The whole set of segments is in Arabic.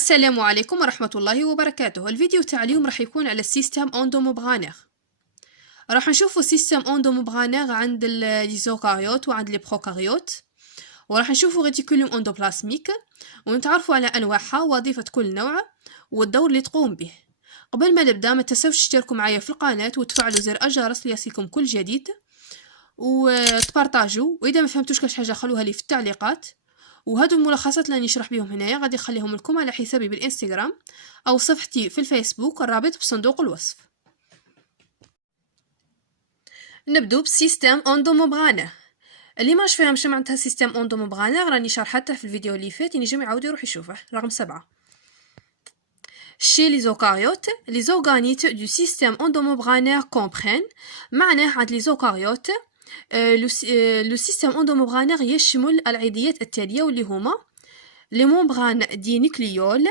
السلام عليكم ورحمة الله وبركاته. الفيديو تاع اليوم راح يكون على السيستم اندوموبغانيغ. راح نشوفوا سيستم اندوموبغانيغ عند الزوكاريوت وعند البروكاريوت، وراح نشوفوا ريتيكولوم اندوبلازميك ونتعرفوا على انواعها ووظيفة كل نوع والدور اللي تقوم به. قبل ما نبدا ما تنسوش تشتركوا معايا في القناة وتفعلوا زر الجرس ليصلكم كل جديد وتبارطاجوا، واذا ما فهمتوش كاش حاجه خلوها لي في التعليقات. وهادو الملخصات اللي نشرح بهم هنايا غادي نخليهم لكم على حسابي بالانستغرام او صفحتي في الفيسبوك، الرابط بصندوق الوصف. نبدو بالسيستم اندوموبغانيغ. اللي ماش فاهمش معناتها سيستم اندوموبغانيغ راني شرحته في الفيديو اللي فات، ينجم يعاود يروح يشوفه، رقم 7. Chez les eucaryotes, les organites du système endomembranaire comprennent معناه عند les eucaryotes لو سيستم اندوموبغانيغ يشمل العيديات التالية واللي هما لي ممبران دي نيكليول،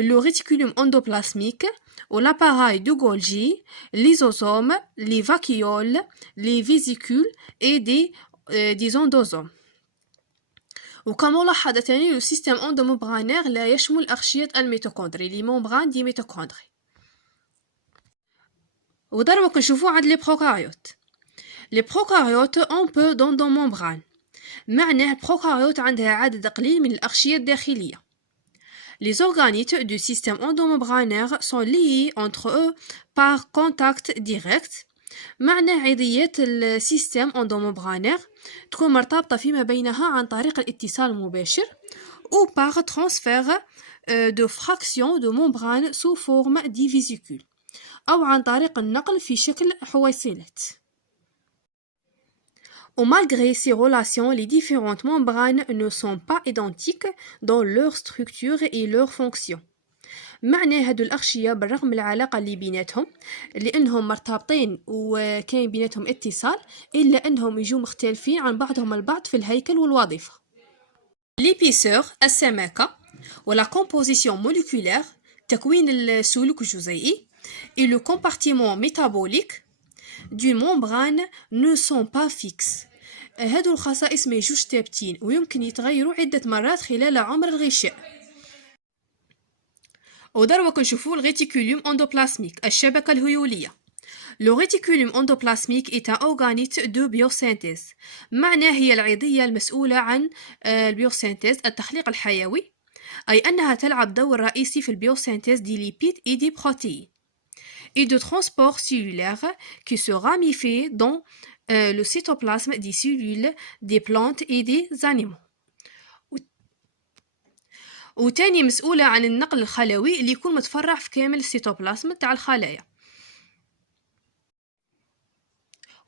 لو ريتيكولوم اندوبلازميك والاباراي دو غولجي، ليزوزوم، لي فاكيول، لي فيزيكول اي دي زوندوزوم. وكملاحظة تاني لو سيستم اندوموبغانيغ لا يشمل أغشية الميتوكوندري لي ممبران دي ميتوكوندري. ودربا نشوفو عند لي بروكاريوت. لي بروكاريوت اون بو d'endomembrane، معناه البروكاريوت عندها عدد قليل من الأغشية الداخلية. Les organites du système endomembranaire sont liés entre eux par contact direct، معناه عضيات السيستم اندوموبغانيغ تكون مرتبطة فيما بينها عن طريق الاتصال المباشر ou par transfert de fraction de membrane sous forme de vésicule، أو عن طريق النقل في شكل حويصلات. Malgré ces relations, les différentes membranes ne sont pas identiques dans leur structure et leur fonction. معنى هادو الأغشية بالرغم من العلاقة اللي بيناتهم لأنهم مرتبطين وكاين بيناتهم اتصال، إلا أنهم يجوا مختلفين عن بعضهم البعض في الهيكل والوظيفة. ليبيسور السماكة ولا كومبوزيسيون موليكولير تكوين السلوك الجزيئي et le compartiment métabolique du membrane ne sont pas fixes. هادو الخصائص ما يجوش ثابتين ويمكن يتغيروا عدة مرات خلال عمر الغشاء. ودروك نشوفوا الريتيكولوم اندوبلازميك الشبكة الهيولية. لو ريتيكولوم اندوبلازميك est un organite de biosynthèse، معناه هي العضية المسؤولة عن البيوسينتيز التخليق الحيوي، أي أنها تلعب دور رئيسي في البيوسينتيز دي ليبيد et des protéines et de transport cellulaire qui se ramifient dans le cytoplasme des cellules des plantes et des animaux. وتاني مسؤولة عن النقل الخلوي اللي يكون متفرع في كامل السيتوبلازم تاع الخلايا.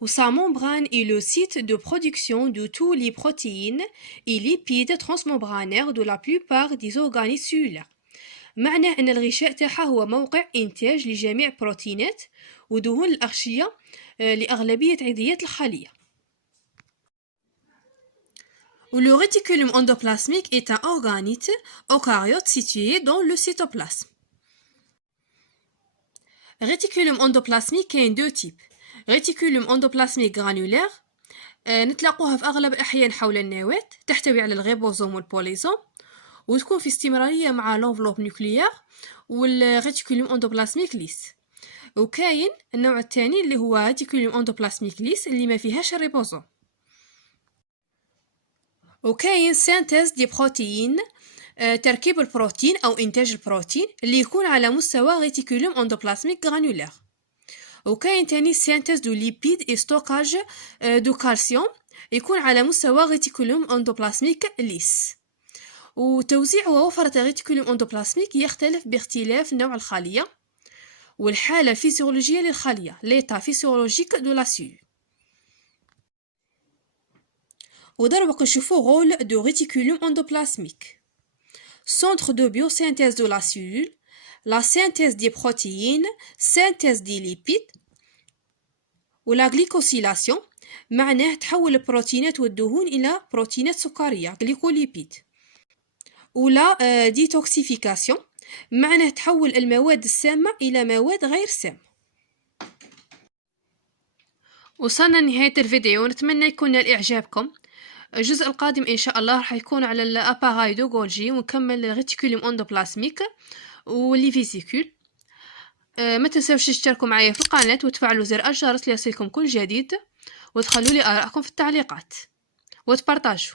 Sa membrane est le site de production de tous les protéines et lipides transmembranaires de la plupart des organes cellulaires. معناه أن الغشاء تاعها هو موقع إنتاج لجميع البروتينات ودهون الأغشية لأغلبية عضيات الخلية. Le réticulum endoplasmique est un organite eucaryote situé dans le cytoplasme. Réticulum endoplasmique كاين دو تيب. réticulum endoplasmique granulaire نتلاقوها في أغلب الأحيان حول النواة، تحتوي على الغيبوزوم والبوليزوم وتكون في استمرارية مع l'enveloppe nucléaire والريتيكولوم اندوبلازميك ليس. وكاين النوع الثاني اللي هو ريتيكولوم اندوبلازميك ليس اللي ما فيهاش الريبوزوم. وكاين سينتيز دي بروتين، تركيب البروتين أو إنتاج البروتين اللي يكون على مستوى ريتيكولوم اندوبلازميك غرانولير. وكاين تاني سينتيز دو ليبيد اي ستوكاج دو كالسيوم يكون على مستوى ريتيكولوم اندوبلازميك ليس. وتوزيع ووفرة الريتيكولوم اندوبلازميك يختلف باختلاف نوع الخلية والحالة الفيزيولوجية للخلية l'état physiologique de la cellule. ودربا نشوفو rôle de réticulum endoplasmique. Centre de biosynthèse de la cellule, la synthèse des protéines, synthèse des lipides ولا glycosylation، معناه تحول البروتينات والدهون إلى بروتينات سكرية غليكوليبيد. ولا ديتوكسيفيكاسيون، معناه تحول المواد السامة إلى مواد غير سامة. وصلنا لنهاية الفيديو، نتمنى يكون نال إعجابكم. الجزء القادم ان شاء الله راح يكون على الاباراي دو غولجي، ونكمل ريتيكولوم اندوبلازميك ولي فيزيكول. ما تنساوش تشتركوا معايا في القناه وتفعلوا زر الجرس ليصلكم كل جديد، وتخلوا لي ارائكم في التعليقات وتبارطاجوا.